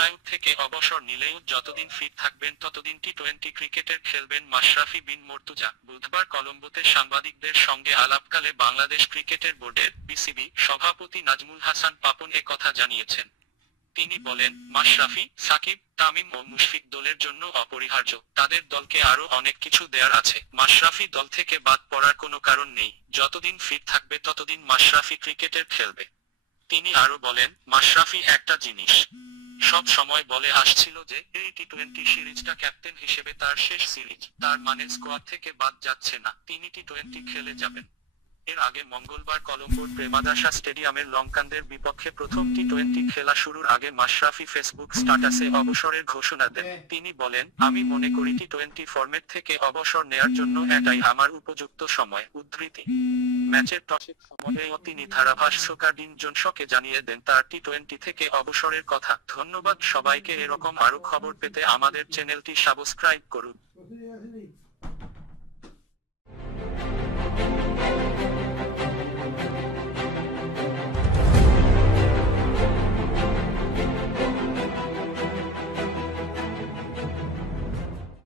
অধিনায়ক থেকে অবসর নিলেও যতদিন ফিট থাকবেন ততদিন টি-20 ক্রিকেটের খেলবেন মাশরাফি বিন মর্তুজা। বুধবার কলম্বোতে সাংবাদিকদের সঙ্গে আলাপকালে বাংলাদেশ ক্রিকেটের বোর্ডের বিসিবি সভাপতি নাজমুল হাসান পাপন এ কথা জানিয়েছেন। তিনি বলেন, মাশরাফি, সাকিব, তামিম ও মুশফিক দলের জন্য অপরিহার্য। তাদের দলকে আরো অনেক কিছু দেয়ার আছে। মাশরাফি দল থেকে বাদ পড়ার কোনো কারণ নেই। যতদিন ফিট থাকবে ততদিন মাশরাফি ক্রিকেটের খেলবে। তিনি আরো বলেন, মাশরাফি একটা জিনিস সব সময় বলে আসছিল যে এই টি-20 সিরিজটা ক্যাপ্টেন হিসেবে তার শেষ সিরিজ। তার মানে স্কোয়াড থেকে বাদ যাচ্ছে না, তিনি টি-20 খেলে যাবেন। এর আগে মঙ্গলবার কলম্বোর প্রেমাদাসা স্টেডিয়ামের লঙ্কানদের বিপক্ষে প্রথম টি-20 খেলা শুরুর আগে মাশরাফি ফেসবুক স্ট্যাটাসে অবসরের ঘোষণা দেন। তিনি বলেন, আমি মনে করি টি-20 ফরম্যাট থেকে অবসর নেয়ার জন্য এটাই আমার উপযুক্ত সময়। উদ্ধৃতি। ম্যাচের টসের সময়েও তিনি ধারাভাষ্য সোকারডিন জোনসকে জানিয়ে দেন তার টি-20 থেকে অবসরের কথা। ধন্যবাদ সবাইকে। এরকম আরো খবর পেতে আমাদের চ্যানেলটি সাবস্ক্রাইব করুন।